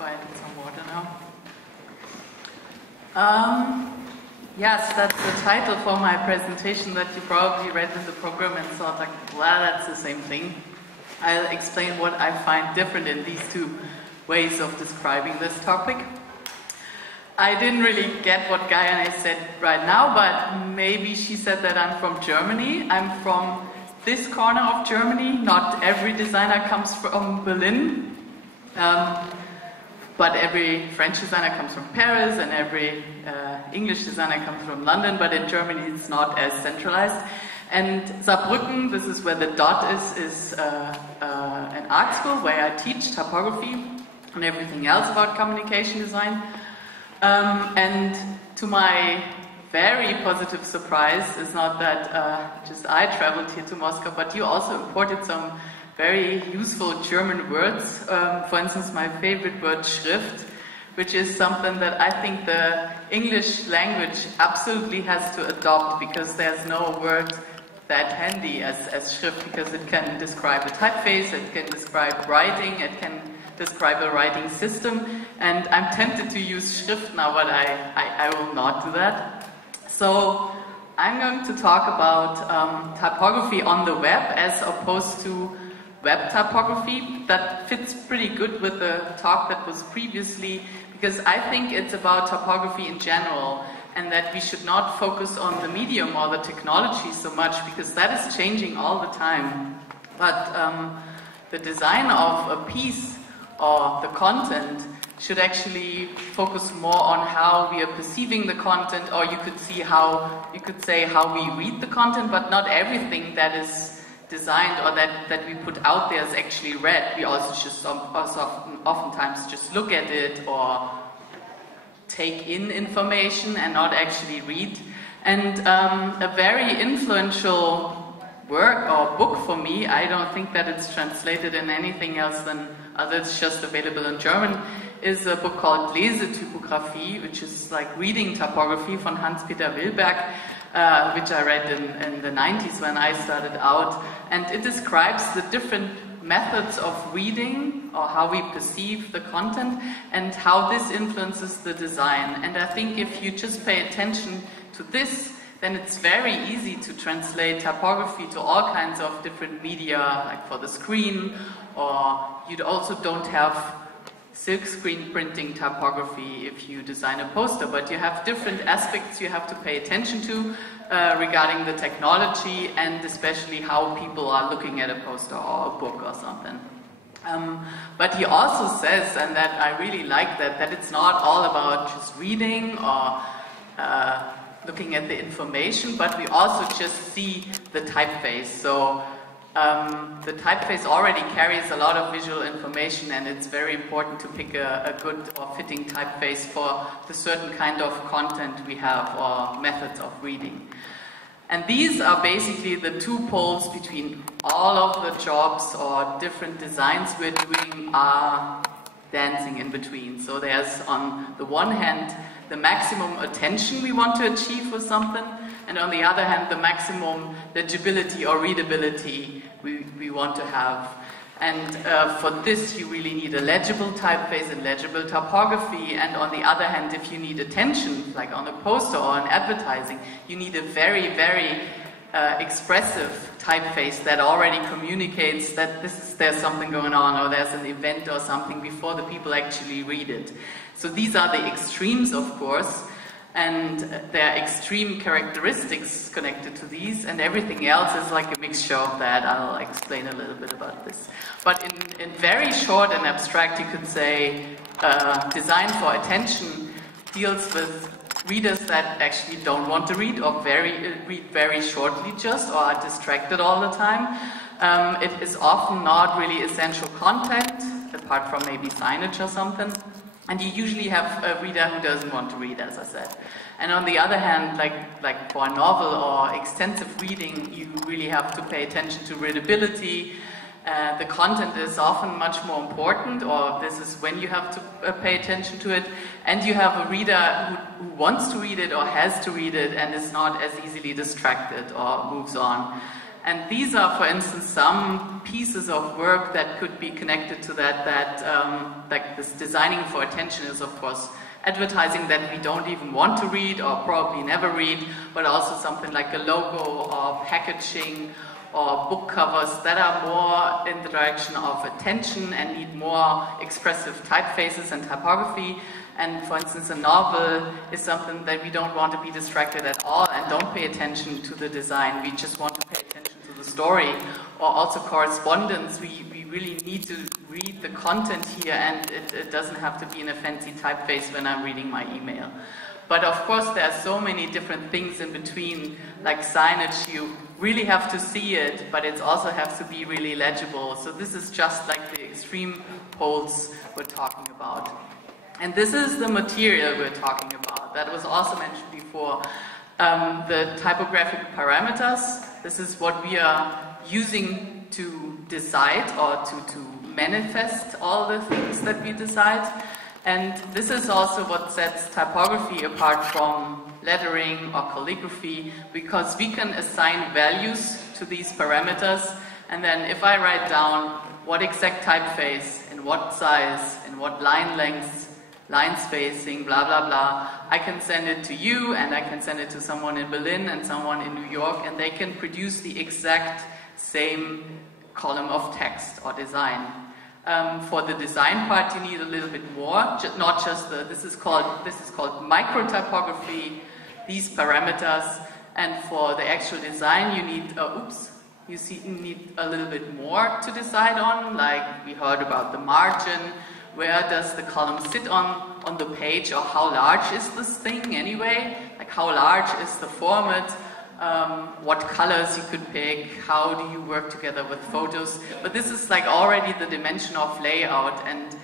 so I need some water now. Yes, that's the title for my presentation that you probably read in the program and thought like, well, that's the same thing. I'll explain what I find different in these two ways of describing this topic. I didn't really get what Gayane said right now, but maybe she said that I'm from Germany. I'm from this corner of Germany. Not every designer comes from Berlin, but every French designer comes from Paris and every English designer comes from London, but in Germany it's not as centralized. And Saarbrücken, this is where the dot is an art school where I teach typography and everything else about communication design. And to my very positive surprise is not that just I traveled here to Moscow, but you also imported some very useful German words. For instance, my favorite word, Schrift, which is something that I think the English language absolutely has to adopt, because there's no word that handy as Schrift, because it can describe a typeface, it can describe writing, it can describe a writing system, and I'm tempted to use Schrift now, but I will not do that. So I'm going to talk about typography on the web as opposed to web typography. That fits pretty good with the talk that was previously, because I think it's about typography in general, and that we should not focus on the medium or the technology so much, because that is changing all the time. But the design of a piece or the content should actually focus more on how we are perceiving the content, or you could say how we read the content, but not everything that is designed or that we put out there is actually read. We also just oftentimes just look at it or take in information and not actually read. And a very influential work or book for me, I don't think that it's translated in anything else than it's just available in German, is a book called Lesetypografie, which is like reading typography von Hans-Peter Wilberg, which I read in the 90s when I started out. And it describes the different methods of reading, or how we perceive the content, and how this influences the design. And I think if you just pay attention to this, then it's very easy to translate typography to all kinds of different media, like for the screen, or you also don't have silkscreen printing typography if you design a poster, but you have different aspects you have to pay attention to regarding the technology, and especially how people are looking at a poster or a book or something. But he also says, and that I really like that it's not all about just reading or looking at the information, but we also just see the typeface. So the typeface already carries a lot of visual information, and it's very important to pick a good or fitting typeface for the certain kind of content we have or methods of reading. And these are basically the two poles between all of the jobs or different designs we're doing are dancing in between. So there's, on the one hand, the maximum attention we want to achieve with something, and on the other hand, the maximum legibility or readability we want to have. And for this, you really need a legible typeface and legible typography. And on the other hand, if you need attention, like on a poster or in advertising, you need a very, very expressive typeface that already communicates that there's something going on, or there's an event or something before the people actually read it. So these are the extremes, of course, and there are extreme characteristics connected to these, and everything else is like a mixture of that. I'll explain a little bit about this. But in very short and abstract, you could say design for attention deals with readers that actually don't want to read, or read very shortly just, or are distracted all the time. It is often not really essential content, apart from maybe signage or something. And you usually have a reader who doesn't want to read, as I said. And on the other hand, like for a novel or extensive reading, you really have to pay attention to readability. The content is often much more important, or this is when you have to pay attention to it. And you have a reader who wants to read it or has to read it and is not as easily distracted or moves on. And these are, for instance, some pieces of work that could be connected to that, like this designing for attention is, of course, advertising that we don't even want to read or probably never read, but also something like a logo or packaging or book covers that are more in the direction of attention and need more expressive typefaces and typography. And for instance, a novel is something that we don't want to be distracted at all and don't pay attention to the design. We just want to pay attention to the story. Or also correspondence, we really need to read the content here, and it doesn't have to be in a fancy typeface when I'm reading my email. But of course there are so many different things in between, like signage, you really have to see it, but it also has to be really legible. So this is just like the extreme poles we're talking about. And this is the material we're talking about. That was also mentioned before. The typographic parameters, this is what we are using to decide or to manifest all the things that we decide. And this is also what sets typography apart from lettering or calligraphy, because we can assign values to these parameters, and then if I write down what exact typeface, in what size, in what line length, line spacing, blah blah blah, I can send it to you, and I can send it to someone in Berlin and someone in New York, and they can produce the exact same column of text or design. For the design part, you need a little bit more, not just the, this is called micro typography, these parameters, and for the actual design you need, you need a little bit more to decide on, like we heard about the margin, where does the column sit on the page, or how large is this thing anyway, like how large is the format, what colors you could pick, how do you work together with photos. But this is like already the dimension of layout, and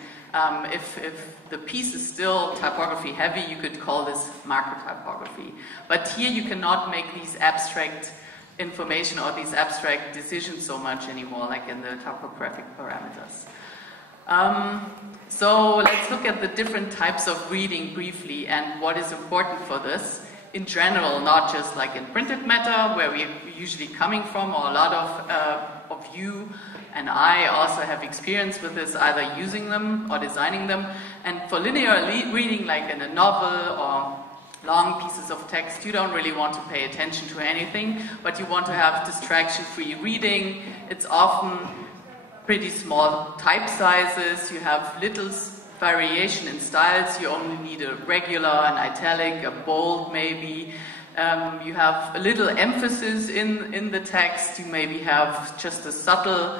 if the piece is still typography heavy, you could call this macro typography. But here you cannot make these abstract information or these abstract decisions so much anymore, like in the typographic parameters. So let's look at the different types of reading briefly and what is important for this in general, not just like in printed matter, where we're usually coming from, or a lot of you and I also have experience with this, either using them or designing them. And for linear reading, like in a novel or long pieces of text, you don't really want to pay attention to anything, but you want to have distraction-free reading. It's often pretty small type sizes, you have little variation in styles, you only need a regular, an italic, a bold maybe. You have a little emphasis in the text, you maybe have just a subtle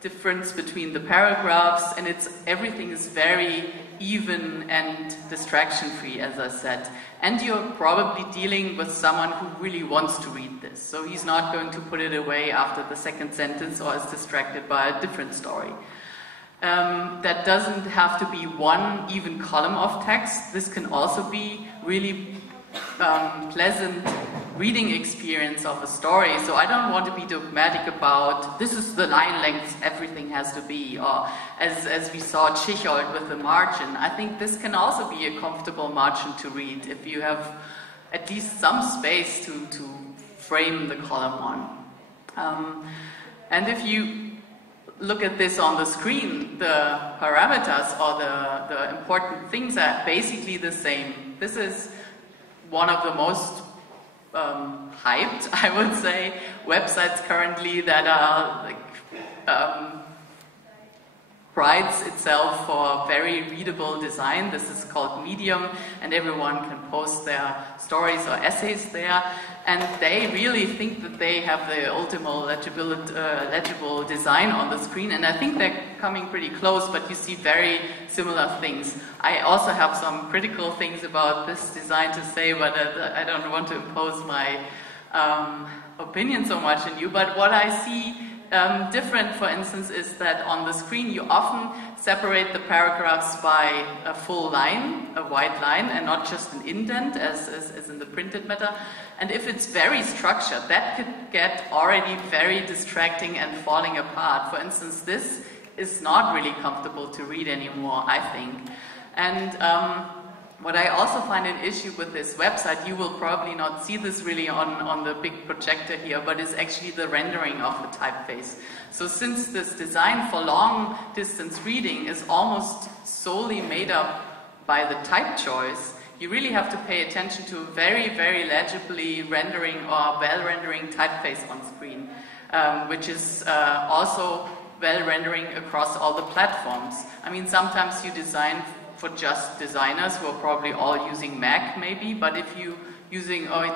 difference between the paragraphs, and everything is very even and distraction-free, as I said. And you're probably dealing with someone who really wants to read this, so he's not going to put it away after the second sentence or is distracted by a different story. That doesn't have to be one even column of text. This can also be really pleasant reading experience of a story. So I don't want to be dogmatic about this is the line length everything has to be, or as we saw Chicholt with the margin. I think this can also be a comfortable margin to read if you have at least some space to frame the column on. And if you look at this on the screen, the parameters or the important things are basically the same. This is one of the most hyped, I would say, websites currently that are like prides itself for very readable design. This is called Medium, and everyone can post their stories or essays there. And they really think that they have the ultimate legible design on the screen, and I think they're coming pretty close, but you see very similar things. I also have some critical things about this design to say, but I don't want to impose my opinion so much on you. But what I see different, for instance, is that on the screen you often separate the paragraphs by a full line, a white line, and not just an indent as in the printed matter. And if it's very structured, that could get already very distracting and falling apart. For instance, this is not really comfortable to read anymore, I think. And What I also find an issue with this website, you will probably not see this really on the big projector here, but is actually the rendering of the typeface. So since this design for long distance reading is almost solely made up by the type choice, you really have to pay attention to very, very legibly rendering or well-rendering typeface on screen, which is also well-rendering across all the platforms. I mean, sometimes you design for just designers who are probably all using Mac maybe, but if you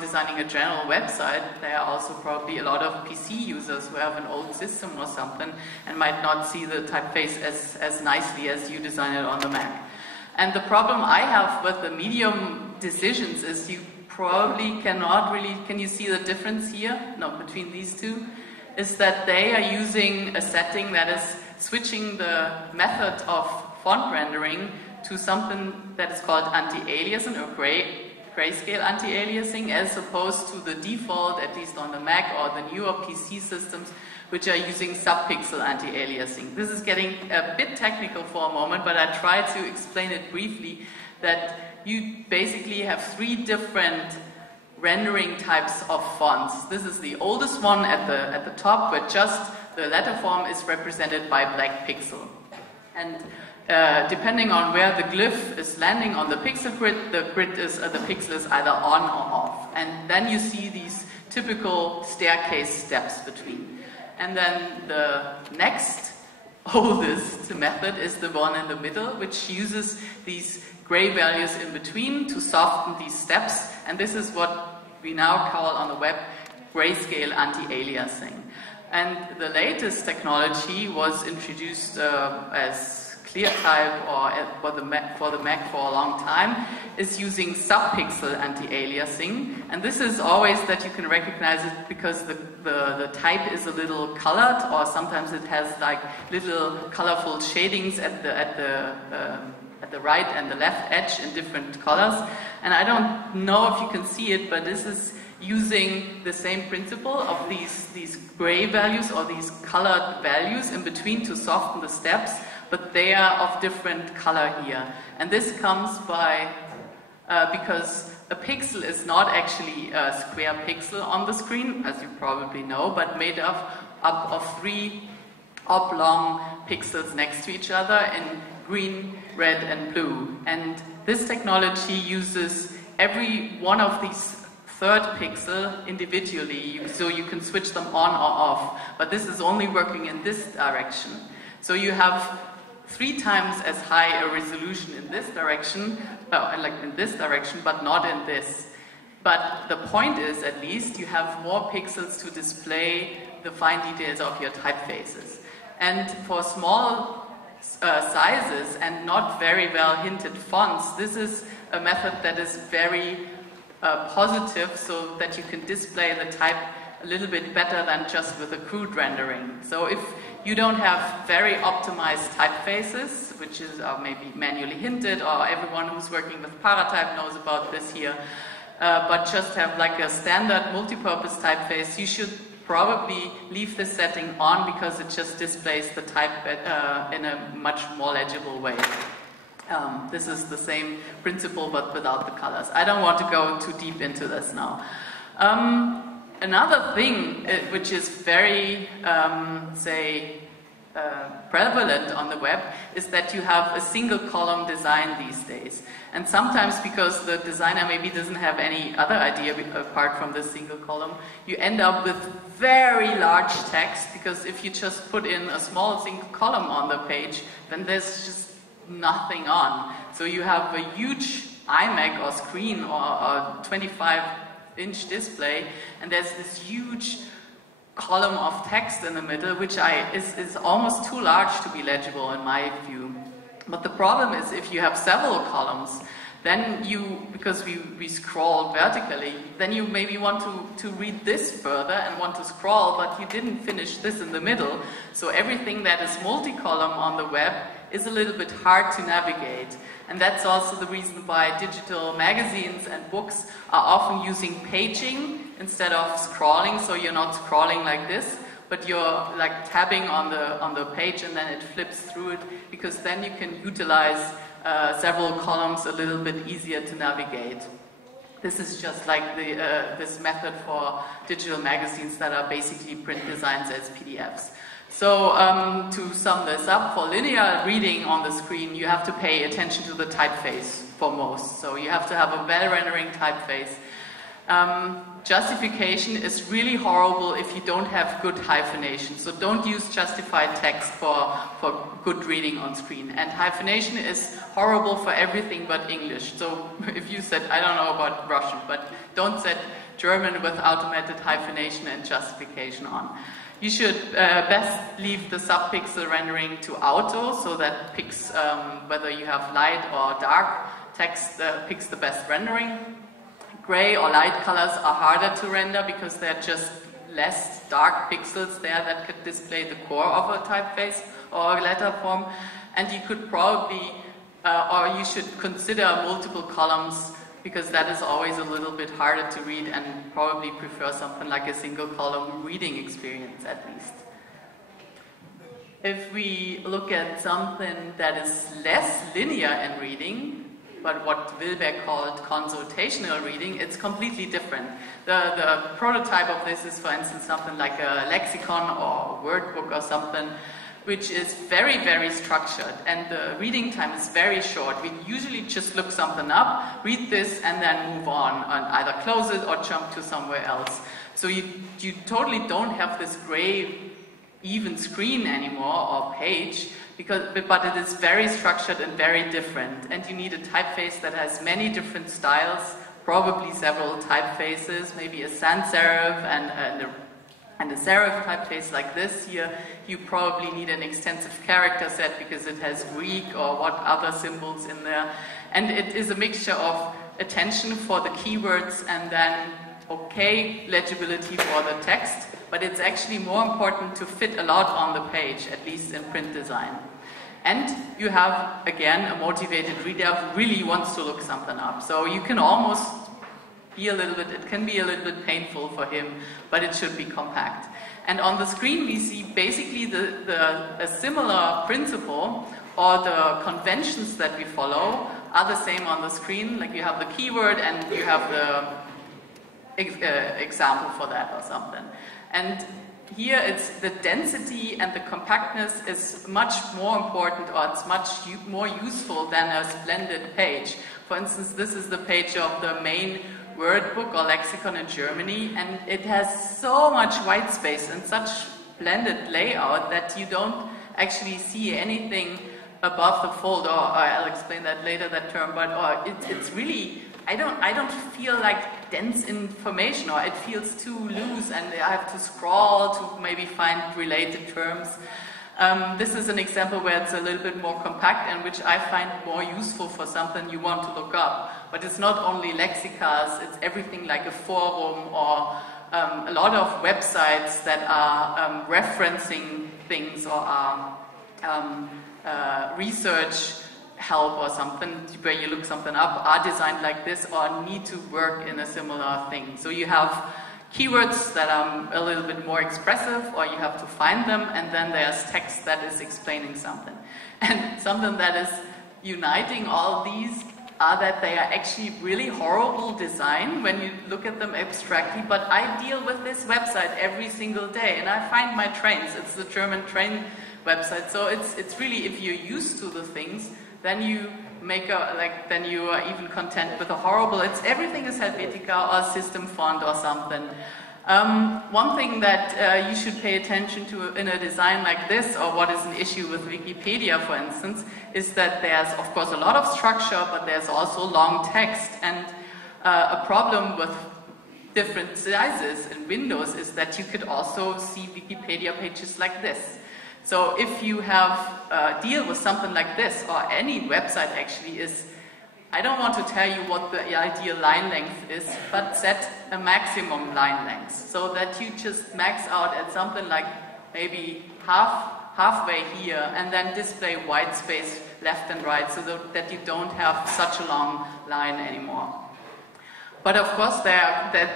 designing a general website, there are also probably a lot of PC users who have an old system or something and might not see the typeface as nicely as you design it on the Mac. And the problem I have with the medium decisions is you probably cannot really, can you see the difference here? No, between these two? Is that they are using a setting that is switching the method of font rendering to something that is called anti-aliasing or grayscale anti-aliasing, as opposed to the default, at least on the Mac or the newer PC systems, which are using subpixel anti-aliasing. This is getting a bit technical for a moment, but I try to explain it briefly, that you basically have 3 different rendering types of fonts. This is the oldest one at the top, where just the letter form is represented by black pixel. And depending on where the glyph is landing on the pixel grid, the pixel is either on or off. And then you see these typical staircase steps between. And then the next oldest method is the one in the middle, which uses these gray values in between to soften these steps. And this is what we now call on the web grayscale anti-aliasing. And the latest technology was introduced as ClearType or for the Mac for a long time, is using subpixel anti-aliasing. And this is always that you can recognize it because the type is a little colored, or sometimes it has like little colorful shadings at the right and the left edge in different colors. And I don't know if you can see it, but this is using the same principle of these gray values or these colored values in between to soften the steps, but they are of different color here. And this comes by, because a pixel is not actually a square pixel on the screen, as you probably know, but made up of 3 oblong pixels next to each other in green, red, and blue. And this technology uses every one of these third pixel individually, so you can switch them on or off. But this is only working in this direction. So you have 3 times as high a resolution in this direction, like in this direction, but not in this. But the point is, at least, you have more pixels to display the fine details of your typefaces. And for small sizes and not very well hinted fonts, this is a method that is very positive, so that you can display the type a little bit better than just with a crude rendering. So if you don't have very optimized typefaces, which is maybe manually hinted, or everyone who's working with Paratype knows about this here, but just have like a standard multi-purpose typeface, you should probably leave this setting on, because it just displays the type in a much more legible way. This is the same principle, but without the colors. I don't want to go too deep into this now. Another thing which is very, prevalent on the web is that you have a single column design these days. And sometimes, because the designer maybe doesn't have any other idea apart from this single column, you end up with very large text, because if you just put in a small single column on the page, then there's just nothing on. So you have a huge iMac or screen or a 25-inch display, and there's this huge column of text in the middle, which is almost too large to be legible in my view. But the problem is, if you have several columns, then because we scroll vertically, then you maybe want to read this further and want to scroll, but you didn't finish this in the middle. So everything that is multi-column on the web is a little bit hard to navigate. And that's also the reason why digital magazines and books are often using paging instead of scrolling. So you're not scrolling like this, but you're like tabbing on the page, and then it flips through it, because then you can utilize several columns a little bit easier to navigate. This is just like this method for digital magazines that are basically print designs as PDFs. So to sum this up, for linear reading on the screen, you have to pay attention to the typeface for most. So you have to have a well-rendering typeface. Justification is really horrible if you don't have good hyphenation. So don't use justified text for good reading on screen. And hyphenation is horrible for everything but English. So if you said, I don't know about Russian, but don't set German with automated hyphenation and justification on. You should best leave the subpixel rendering to auto, so that picks whether you have light or dark text, picks the best rendering. Gray or light colors are harder to render because they're just less dark pixels there that could display the core of a typeface or a letter form. And you could probably, or you should consider multiple columns, because that is always a little bit harder to read, and probably prefer something like a single column reading experience at least. If we look at something that is less linear in reading, but what Wilber called consultational reading, it's completely different. The prototype of this is, for instance, something like a lexicon or a word book or something, which is very, very structured, and the reading time is very short. We usually just look something up, read this, and then move on, and either close it or jump to somewhere else. So you totally don't have this gray, even screen anymore, or page, but it is very structured and very different. And you need a typeface that has many different styles, probably several typefaces, maybe a sans serif and a serif typeface like this here. You probably need an extensive character set because it has Greek or what other symbols in there. And it is a mixture of attention for the keywords and then okay legibility for the text. But it's actually more important to fit a lot on the page, at least in print design. And you have, again, a motivated reader who really wants to look something up. So you can almost be a little bit, it can be a little bit painful for him, but it should be compact. And on the screen we see basically a similar principle, or the conventions that we follow are the same on the screen. Like you have the keyword and you have the example for that or something. And here it's the density and the compactness is much more important, or it's much more useful than a splendid page. For instance, this is the page of the main word book or lexicon in Germany, and it has so much white space and such blended layout that you don't actually see anything above the fold, or I'll explain that later, that term, but it's really, I don't feel like dense information, or it feels too loose and I have to scroll to maybe find related terms. This is an example where it's a little bit more compact and which I find more useful for something you want to look up. But it's not only lexicas, it's everything like a forum or a lot of websites that are referencing things or are research help or something where you look something up are designed like this or need to work in a similar thing. So you have keywords that are a little bit more expressive, or you have to find them, and then there's text that is explaining something. And something that is uniting all these are that they are actually really horrible design when you look at them abstractly, but I deal with this website every single day and I find my trains. It's the German train website, so it's really, if you're used to the things, then you make then you are even content with a horrible, everything is Helvetica or system font or something. One thing that you should pay attention to in a design like this, or what is an issue with Wikipedia, for instance, is that there's of course a lot of structure, but there's also long text. And a problem with different sizes in Windows is that you could also see Wikipedia pages like this. So if you have deal with something like this, or any website actually, is, I don't want to tell you what the ideal line length is, but set a maximum line length, so that you just max out at something like maybe halfway here, and then display white space left and right, so that you don't have such a long line anymore. But of course,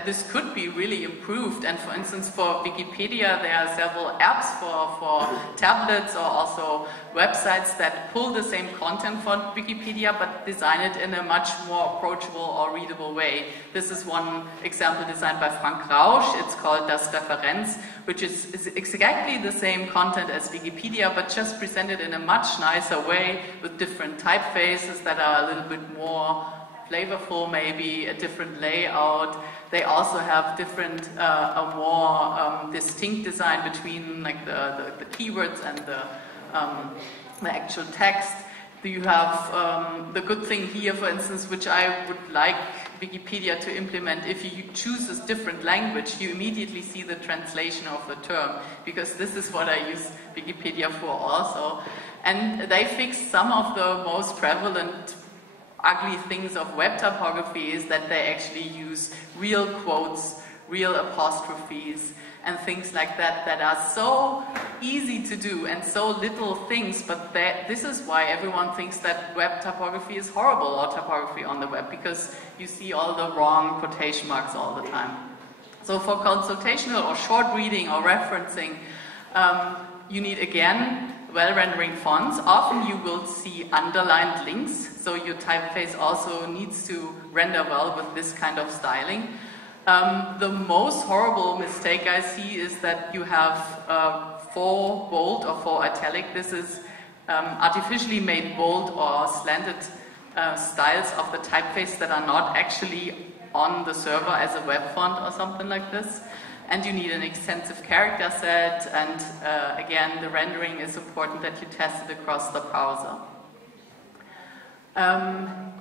this could be really improved. And for instance, for Wikipedia, there are several apps for tablets or also websites that pull the same content for Wikipedia, but design it in a much more approachable or readable way. This is one example designed by Frank Rausch. It's called Das Referenz, which is exactly the same content as Wikipedia, but just presented in a much nicer way with different typefaces that are a little bit more flavorful, maybe a different layout. They also have different, a more distinct design between like the keywords and the actual text. You have the good thing here, for instance, which I would like Wikipedia to implement. If you choose a different language, you immediately see the translation of the term, because this is what I use Wikipedia for also. And they fixed some of the most prevalent ugly things of web typography is that they actually use real quotes, real apostrophes, and things like that that are so easy to do and so little things, but this is why everyone thinks that web typography is horrible, or typography on the web, because you see all the wrong quotation marks all the time. So for consultational or short reading or referencing, you need, again, well-rendering fonts. Often you will see underlined links, so your typeface also needs to render well with this kind of styling. The most horrible mistake I see is that you have 4 bold or 4 italic. This is artificially made bold or slanted styles of the typeface that are not actually on the server as a web font or something like this. And you need an extensive character set, and again, the rendering is important that you test it across the browser.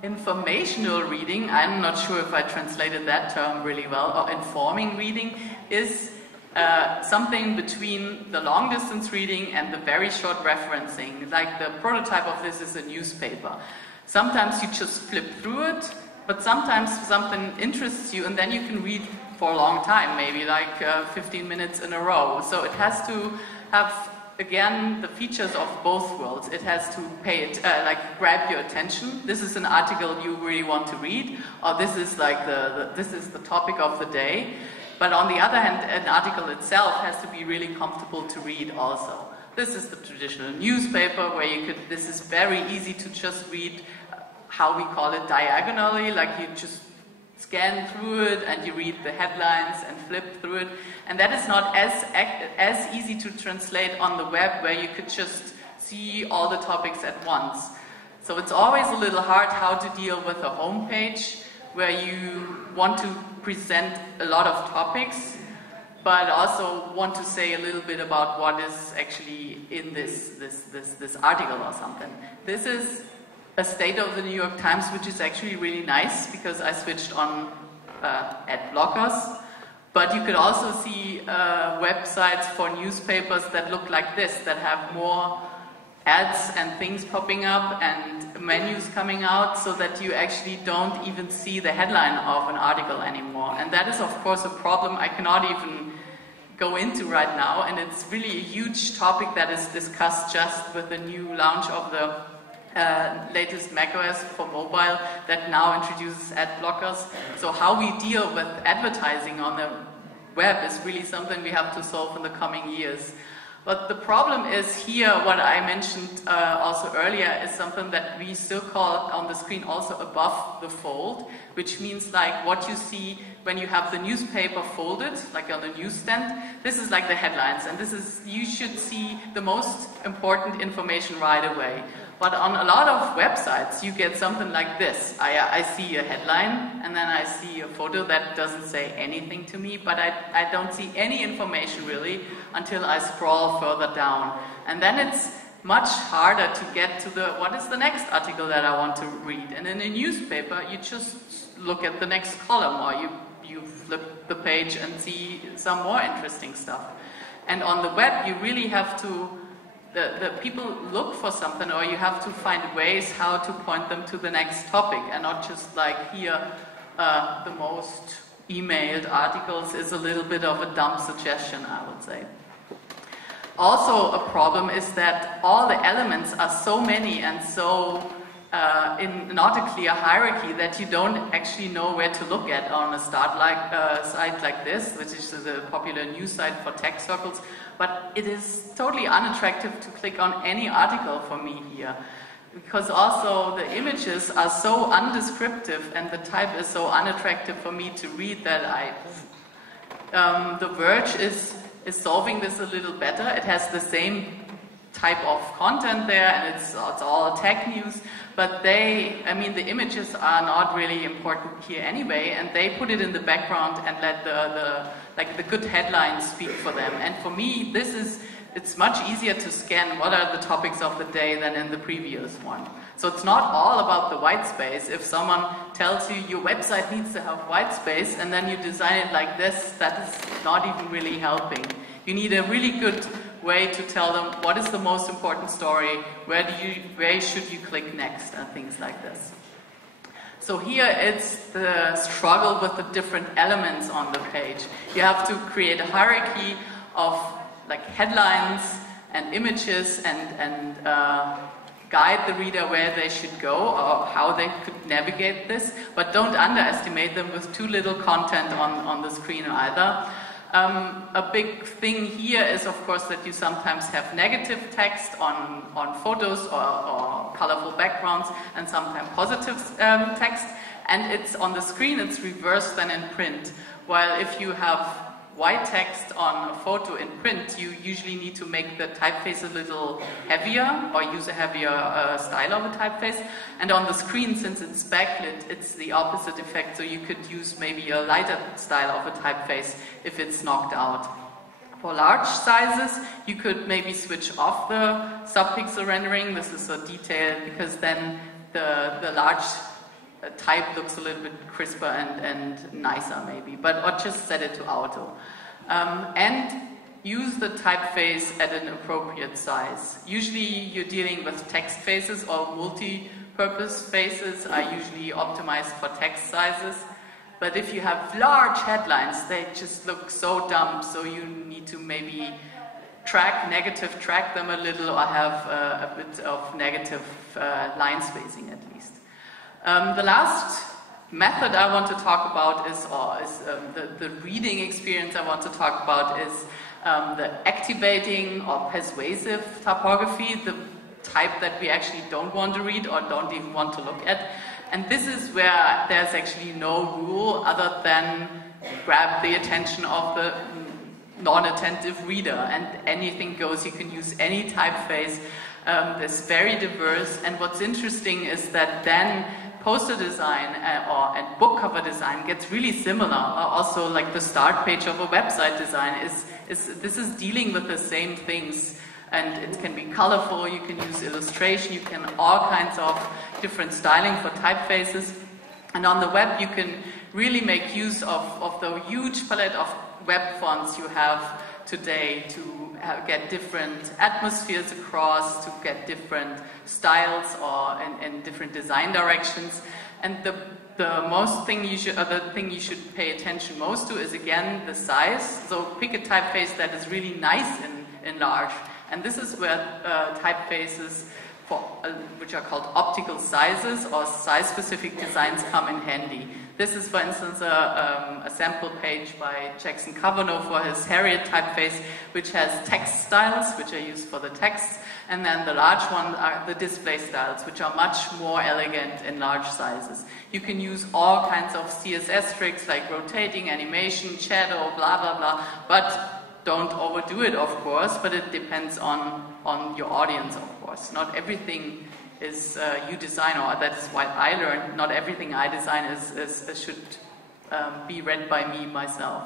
Informational reading, I'm not sure if I translated that term really well, or informing reading, is something between the long distance reading and the very short referencing. Like the prototype of this is a newspaper. Sometimes you just flip through it, but sometimes something interests you and then you can read for a long time, maybe like 15 minutes in a row. So it has to have, again, the features of both worlds. It has to pay it, like grab your attention. This is an article you really want to read, or this is like this is the topic of the day. But on the other hand, an article itself has to be really comfortable to read also. This is the traditional newspaper where you could, this is very easy to just read, how we call it, diagonally, like you just scan through it and you read the headlines and flip through it. And that is not as easy to translate on the web, where you could just see all the topics at once. So it's always a little hard how to deal with a home page where you want to present a lot of topics, but also want to say a little bit about what is actually in this article or something. This is a state of the New York Times, which is actually really nice because I switched on ad blockers. But you could also see websites for newspapers that look like this, that have more ads and things popping up and menus coming out, so that you actually don't even see the headline of an article anymore. And that is, of course, a problem I cannot even go into right now. And it's really a huge topic that is discussed just with the new launch of the latest macOS for mobile that now introduces ad blockers. So how we deal with advertising on the web is really something we have to solve in the coming years. But the problem is here, what I mentioned also earlier, is something that we still call on the screen also above the fold, which means like what you see when you have the newspaper folded, like on the newsstand. This is like the headlines, and this is, you should see the most important information right away. But on a lot of websites, you get something like this. I see a headline, and then I see a photo that doesn't say anything to me, but I don't see any information really until I scroll further down. And then it's much harder to get to what is the next article that I want to read. And in a newspaper, you just look at the next column, or you flip the page and see some more interesting stuff. And on the web, you really have to, the people look for something, or you have to find ways how to point them to the next topic, and not just like here, the most emailed articles is a little bit of a dumb suggestion, I would say. Also, a problem is that all the elements are so many and so not a clear hierarchy, that you don't actually know where to look at on a site like this, which is the popular news site for tech circles. But it is totally unattractive to click on any article for me here, because also the images are so undescriptive and the type is so unattractive for me to read that The Verge is solving this a little better. It has the same type of content there, and it's all tech news, but the images are not really important here anyway, and they put it in the background and let the good headlines speak for them. And for me, it's much easier to scan what are the topics of the day than in the previous one. So it's not all about the white space. If someone tells you your website needs to have white space and then you design it like this, that is not even really helping. You need a really good way to tell them what is the most important story, where should you click next, and things like this. So here it's the struggle with the different elements on the page. You have to create a hierarchy of like headlines and images and guide the reader where they should go or how they could navigate this, but don't underestimate them with too little content on the screen either. A big thing here is, of course, that you sometimes have negative text on photos or colorful backgrounds, and sometimes positive text. And it's on the screen, it's reversed than in print. While if you have white text on a photo in print, you usually need to make the typeface a little heavier or use a heavier style of a typeface. And on the screen, since it's backlit, it's the opposite effect. So you could use maybe a lighter style of a typeface if it's knocked out. For large sizes, you could maybe switch off the subpixel rendering. This is a detail because then the large type looks a little bit crisper and nicer maybe, or just set it to auto. And use the typeface at an appropriate size. Usually you're dealing with text faces, or multi-purpose faces are usually optimized for text sizes. But if you have large headlines, they just look so dumb, so you need to maybe track them a little, or have a bit of negative line spacing at least. The last method I want to talk about is the reading experience I want to talk about is the activating or persuasive typography, the type that we actually don't want to read or don't even want to look at. And this is where there's actually no rule other than grab the attention of the non-attentive reader, and anything goes. You can use any typeface. It's very diverse, and what's interesting is that then poster design and book cover design gets really similar. Also, like the start page of a website design this is dealing with the same things, and it can be colorful. You can use illustration. You can all kinds of different styling for typefaces. And on the web, you can really make use of the huge palette of web fonts you have today to get different atmospheres across, to get different styles or in different design directions. And the thing you should pay attention most to is, again, the size. So pick a typeface that is really nice in large. And this is where typefaces which are called optical sizes or size-specific designs come in handy. This is, for instance, a sample page by Jackson Cavanaugh for his Harriet typeface, which has text styles, which are used for the text, and then the large ones are the display styles, which are much more elegant in large sizes. You can use all kinds of CSS tricks like rotating, animation, shadow, blah, blah, blah, but don't overdo it, of course, but it depends on your audience, of course. Not everything is you design, or that is what I learned. Not everything I design should be read by me myself.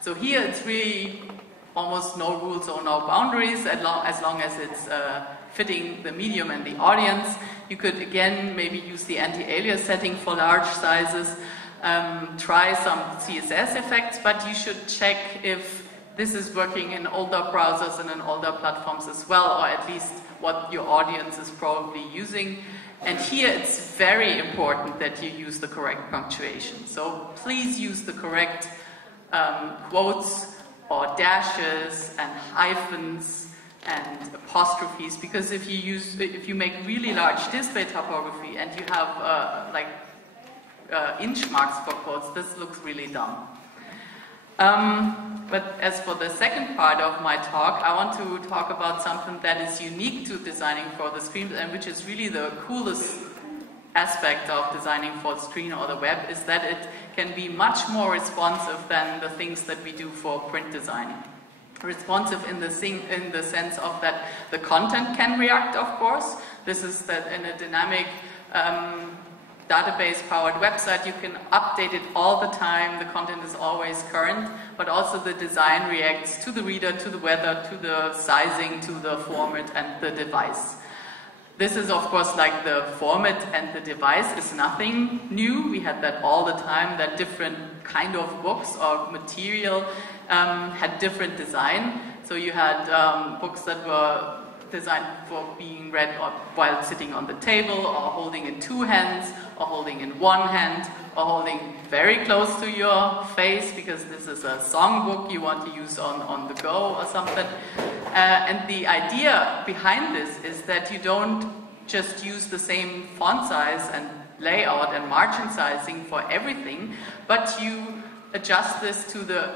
So here it's really almost no rules or no boundaries as long as it's fitting the medium and the audience. You could again maybe use the anti-alias setting for large sizes. Try some CSS effects, but you should check if this is working in older browsers and in older platforms as well, or at least what your audience is probably using. And here it's very important that you use the correct punctuation. So please use the correct quotes or dashes and hyphens and apostrophes, because if you make really large display typography and you have inch marks for quotes, this looks really dumb. But as for the second part of my talk, I want to talk about something that is unique to designing for the screen, and which is really the coolest aspect of designing for the screen or the web, is that it can be much more responsive than the things that we do for print design. Responsive in the sense of that the content can react, of course. This is that in a dynamic database-powered website, you can update it all the time, the content is always current, but also the design reacts to the reader, to the weather, to the sizing, to the format and the device. This is, of course, like the format and the device is nothing new. We had that all the time, that different kind of books or material had different design. So you had books that were designed for being read while sitting on the table, or holding in two hands, or holding in one hand, or holding very close to your face, because this is a songbook you want to use on the go or something. And the idea behind this is that you don't just use the same font size and layout and margin sizing for everything, but you adjust this to the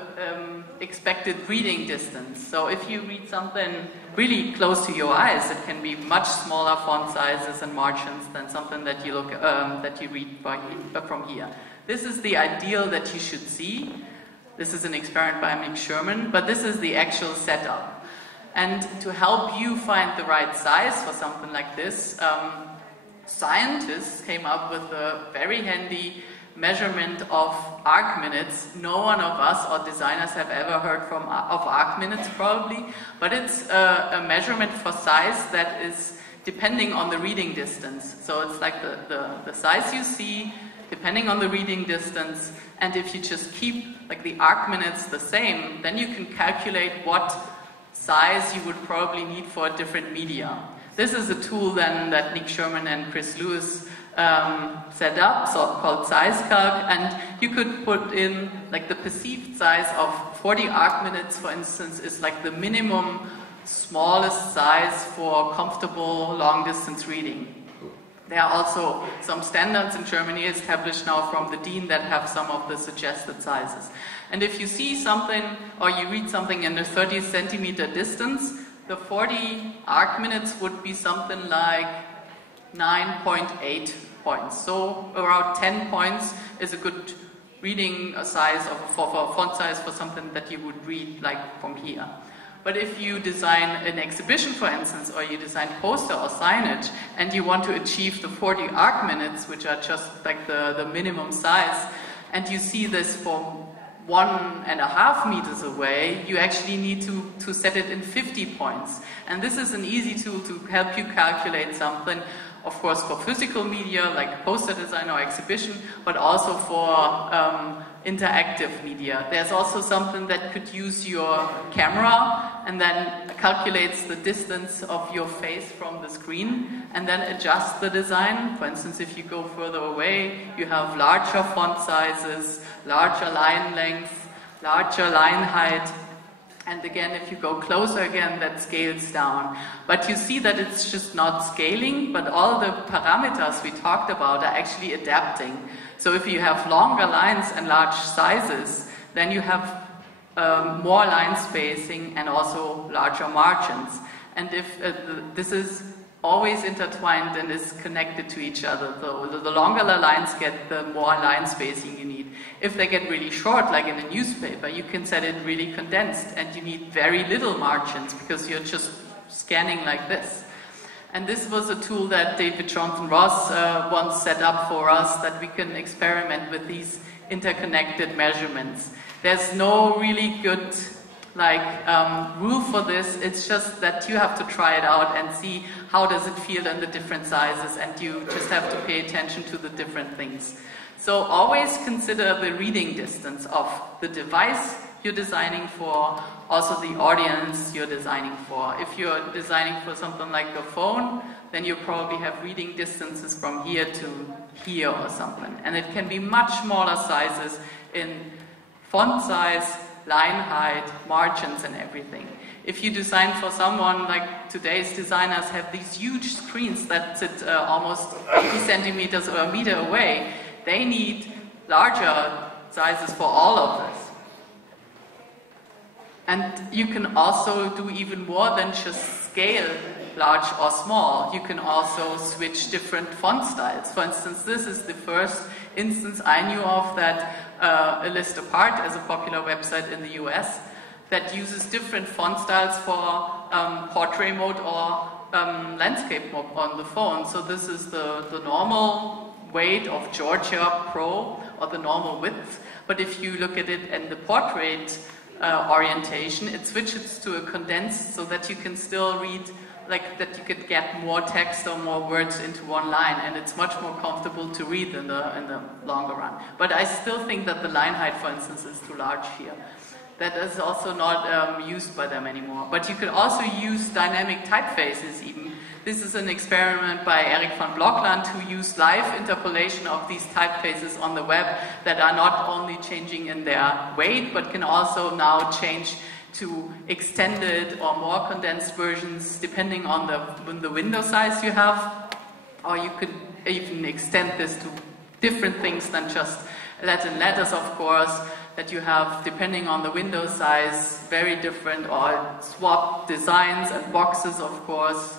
expected reading distance. So if you read something really close to your eyes, it can be much smaller font sizes and margins than something that you read from here. This is the ideal that you should see. This is an experiment by Nick Sherman, but this is the actual setup. And to help you find the right size for something like this, scientists came up with a very handy measurement of arc minutes. No one of us or designers have ever heard of arc minutes, probably, but it's a measurement for size that is depending on the reading distance. So it's like the size you see depending on the reading distance, and if you just keep like the arc minutes the same, then you can calculate what size you would probably need for a different media. This is a tool then that Nick Sherman and Chris Lewis set up, called SizeCalc, and you could put in like the perceived size of 40 arc minutes, for instance, is like the minimum smallest size for comfortable long distance reading. There are also some standards in Germany established now from the Dean that have some of the suggested sizes. And if you see something or you read something in a 30 centimeter distance, the 40 arc minutes would be something like 9.8 points. So around 10 points is a good reading size for font size for something that you would read like from here. But if you design an exhibition, for instance, or you design poster or signage, and you want to achieve the 40 arc minutes, which are just like the minimum size, and you see this from 1.5 meters away, you actually need to set it in 50 points. And this is an easy tool to help you calculate something, of course, for physical media, like poster design or exhibition, but also for interactive media. There's also something that could use your camera and then calculates the distance of your face from the screen and then adjusts the design. For instance, if you go further away, you have larger font sizes, larger line length, larger line height. And again, if you go closer again, that scales down. But you see that it's just not scaling, but all the parameters we talked about are actually adapting. So if you have longer lines and large sizes, then you have more line spacing and also larger margins. And if this is always intertwined and is connected to each other, the longer the lines get, the more line spacing you need. If they get really short, like in a newspaper, you can set it really condensed and you need very little margins because you're just scanning like this. And this was a tool that David Johnson Ross once set up for us, that we can experiment with these interconnected measurements. There's no really good rule for this. It's just that you have to try it out and see how does it feel in the different sizes, and you just have to pay attention to the different things. So always consider the reading distance of the device you're designing for, also the audience you're designing for. If you're designing for something like the phone, then you probably have reading distances from here to here or something. And it can be much smaller sizes in font size, line height, margins and everything. If you design for someone, like today's designers have these huge screens that sit almost 80 centimeters or a meter away, they need larger sizes for all of this. And you can also do even more than just scale large or small. You can also switch different font styles. For instance, this is the first instance I knew of that A List Apart, as a popular website in the US, that uses different font styles for portrait mode or landscape mode on the phone. So this is the normal weight of Georgia Pro, or the normal width. But if you look at it in the portrait orientation, it switches to a condensed so that you can still read, like that you could get more text or more words into one line, and it's much more comfortable to read in the longer run. But I still think that the line height, for instance, is too large here. That is also not used by them anymore. But you could also use dynamic typefaces even. This is an experiment by Eric van Blokland, who used live interpolation of these typefaces on the web that are not only changing in their weight, but can also now change to extended or more condensed versions depending on the window size you have. Or you could even extend this to different things than just Latin letters, of course, that you have, depending on the window size, very different or swap designs and boxes, of course.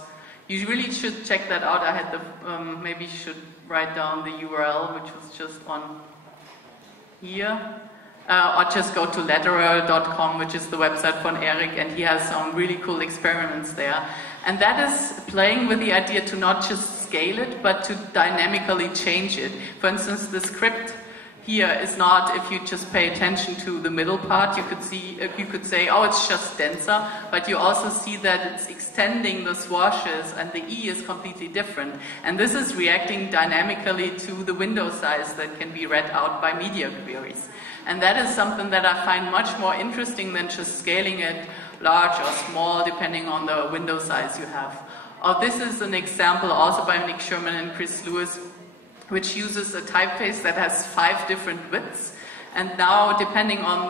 You really should check that out. I had maybe you should write down the URL, which was just on here. Or just go to letterer.com, which is the website from Eric, and he has some really cool experiments there. And that is playing with the idea to not just scale it, but to dynamically change it. For instance, the script here is not, if you just pay attention to the middle part, you could say, oh, it's just denser, but you also see that it's extending the swashes and the E is completely different. And this is reacting dynamically to the window size that can be read out by media queries. And that is something that I find much more interesting than just scaling it large or small, depending on the window size you have. This is an example also by Nick Sherman and Chris Lewis, which uses a typeface that has 5 different widths. And now, depending on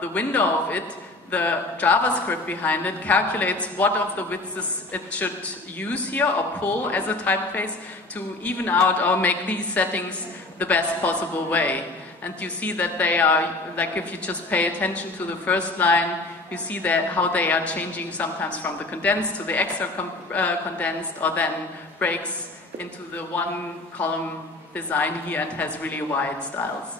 the window of it, the JavaScript behind it calculates what of the widths it should use here or pull as a typeface to even out or make these settings the best possible way. And you see that they are, like if you just pay attention to the first line, you see that how they are changing sometimes from the condensed to the extra condensed, or then breaks into the one column design here and has really wide styles.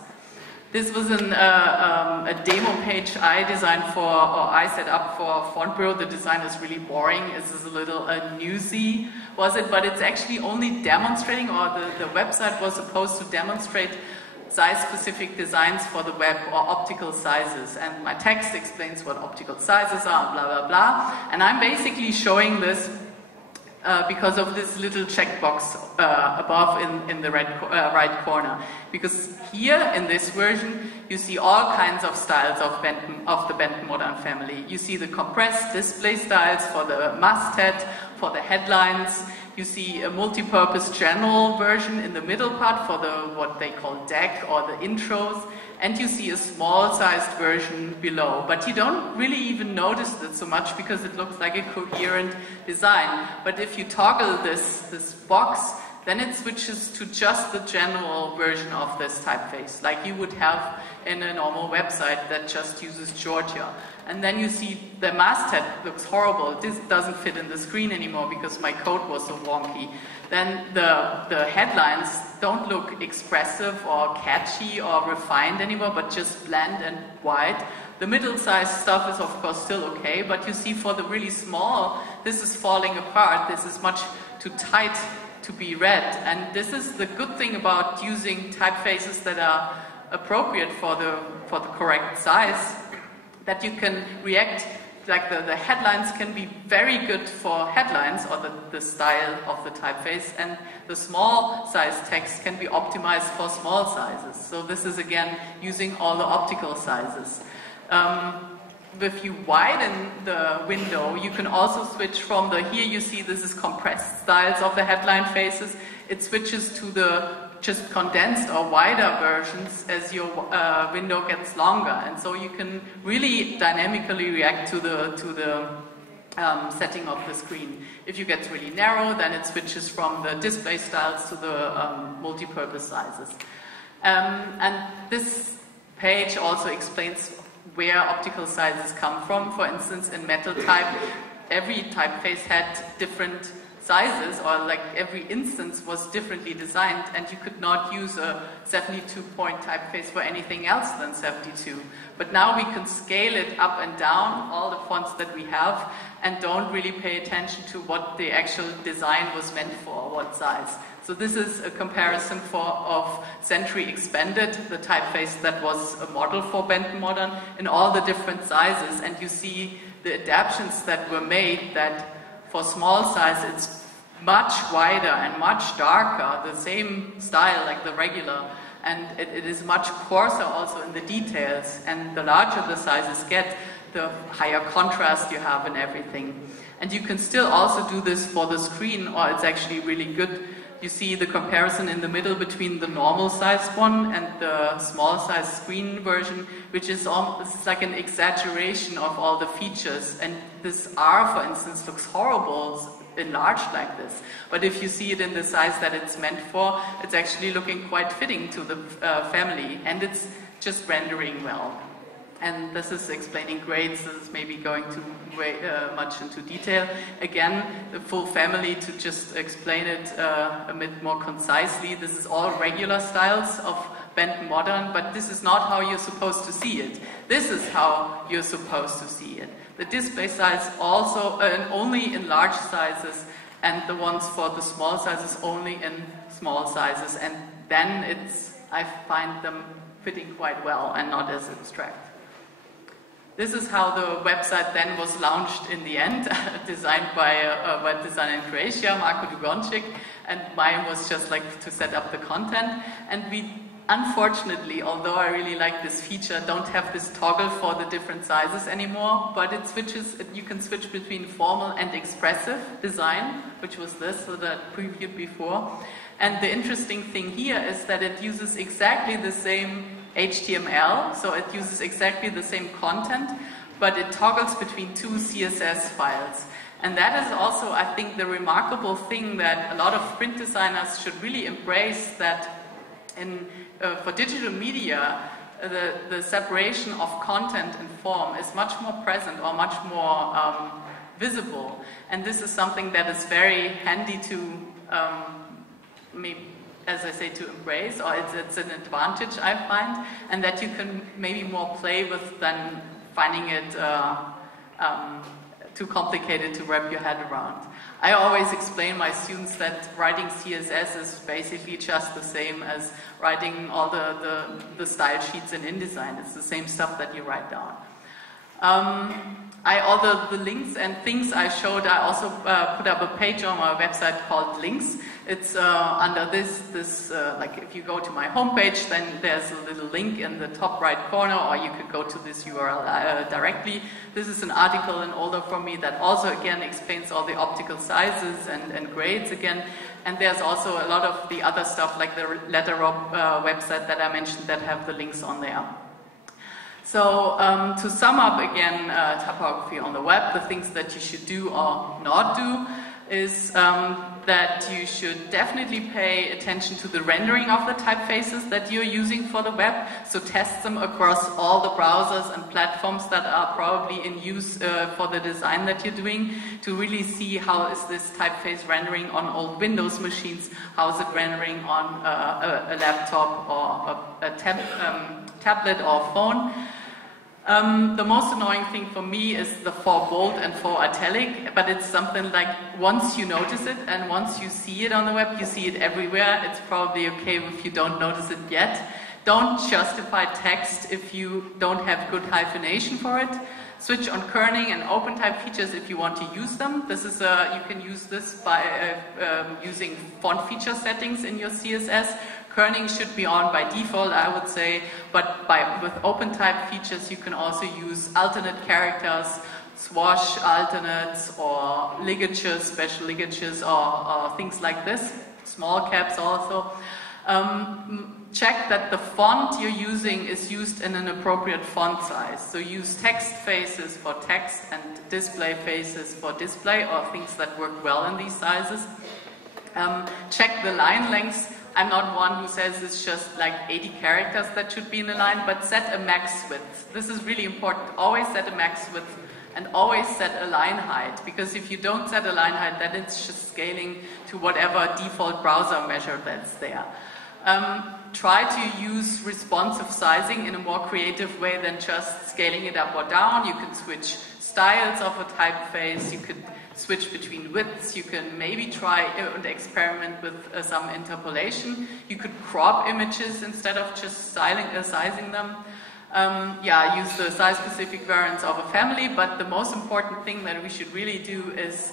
This was a demo page I designed for, or I set up for Font Bureau. The design is really boring. This is a little newsy, was it? But it's actually only demonstrating, or the website was supposed to demonstrate size-specific designs for the web or optical sizes. And my text explains what optical sizes are, blah, blah, blah. And I'm basically showing this because of this little checkbox above in the right corner. Because here in this version, you see all kinds of styles of the Benton Modern family. You see the compressed display styles for the masthead, for the headlines. You see a multi-purpose general version in the middle part for what they call deck or the intros. And you see a small-sized version below. But you don't really even notice it so much because it looks like a coherent design. But if you toggle this box, then it switches to just the general version of this typeface, like you would have in a normal website that just uses Georgia. And then you see the masthead looks horrible. This doesn't fit in the screen anymore because my code was so wonky. Then the headlines don't look expressive or catchy or refined anymore, but just bland and wide. The middle-sized stuff is of course still okay, but you see for the really small, this is falling apart. This is much too tight to be read. And this is the good thing about using typefaces that are appropriate for the correct size, that you can react, like the headlines can be very good for headlines or the style of the typeface, and the small size text can be optimized for small sizes. So this is again using all the optical sizes. If you widen the window, you can also switch from here you see this is compressed styles of the headline faces. It switches to the just condensed or wider versions as your window gets longer, and so you can really dynamically react to the setting of the screen. If you get really narrow, then it switches from the display styles to the multi-purpose sizes. And this page also explains where optical sizes come from. For instance, in metal type, every typeface had different sizes, or like every instance was differently designed, and you could not use a 72-point typeface for anything else than 72. But now we can scale it up and down, all the fonts that we have, and don't really pay attention to what the actual design was meant for, what size. So this is a comparison of Century Expanded, the typeface that was a model for Benton Modern, in all the different sizes, and you see the adaptations that were made that for small size it's much wider and much darker, the same style like the regular, and it is much coarser also in the details, and the larger the sizes get, the higher contrast you have and everything. And you can still also do this for the screen, or it's actually really good. You see the comparison in the middle between the normal size one and the small size screen version, which is almost like an exaggeration of all the features. And this R, for instance, looks horrible enlarged like this. But if you see it in the size that it's meant for, it's actually looking quite fitting to the family, and it's just rendering well. And this is explaining grades. This is maybe going too much into detail. Again, the full family, to just explain it a bit more concisely. This is all regular styles of Benton Modern, but this is not how you're supposed to see it. This is how you're supposed to see it. The display size also only in large sizes, and the ones for the small sizes only in small sizes. And then I find them fitting quite well and not as abstract. This is how the website then was launched in the end, designed by a web designer in Croatia, Marko Dugončić, and mine was just like to set up the content. And we, unfortunately, although I really like this feature, don't have this toggle for the different sizes anymore, but it switches, you can switch between formal and expressive design, which was this, so that I previewed before. And the interesting thing here is that it uses exactly the same HTML, so it uses exactly the same content, but it toggles between two CSS files. And that is also, I think, the remarkable thing that a lot of print designers should really embrace, that for digital media, the separation of content and form is much more present, or much more visible. And this is something that is very handy to maybe, as I say, to embrace, or it's an advantage, I find, and that you can maybe more play with than finding it too complicated to wrap your head around. I always explain my students that writing CSS is basically just the same as writing all the style sheets in InDesign. It's the same stuff that you write down. All the links and things I showed, I also put up a page on my website called Links. It's under this like if you go to my homepage, then there's a little link in the top right corner, or you could go to this URL directly. This is an article, an older from me, that also again explains all the optical sizes and grades again. And there's also a lot of the other stuff, like the Letterrob website that I mentioned, that have the links on there. So to sum up again, typography on the web, the things that you should do or not do is that you should definitely pay attention to the rendering of the typefaces that you're using for the web. So test them across all the browsers and platforms that are probably in use for the design that you're doing, to really see how is this typeface rendering on old Windows machines, how is it rendering on a laptop or a tablet or phone. The most annoying thing for me is the for bold and for italic, but it's something like once you notice it and once you see it on the web, you see it everywhere. It's probably okay if you don't notice it yet. Don't justify text if you don't have good hyphenation for it. Switch on kerning and open type features if you want to use them. This is you can use this by using font feature settings in your CSS. Kerning should be on by default, I would say, but with open type features you can also use alternate characters, swash alternates, or ligatures, special ligatures, or things like this. Small caps also. Check that the font you're using is used in an appropriate font size. So use text faces for text and display faces for display, or things that work well in these sizes. Check the line lengths. I'm not one who says it's just like 80 characters that should be in a line, but set a max width. This is really important. Always set a max width and always set a line height, because if you don't set a line height, then it's just scaling to whatever default browser measure that's there. Try to use responsive sizing in a more creative way than just scaling it up or down. You can switch styles of a typeface, you could switch between widths, you can maybe try and experiment with some interpolation. You could crop images instead of just sizing them. Use the size-specific variants of a family, but the most important thing that we should really do is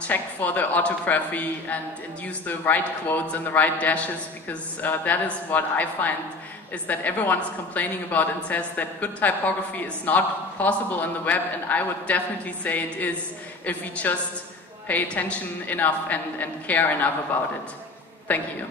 check for the orthography and use the right quotes and the right dashes, because that is what I find is that everyone is complaining about and says that good typography is not possible on the web, and I would definitely say it is if we just pay attention enough and care enough about it. Thank you.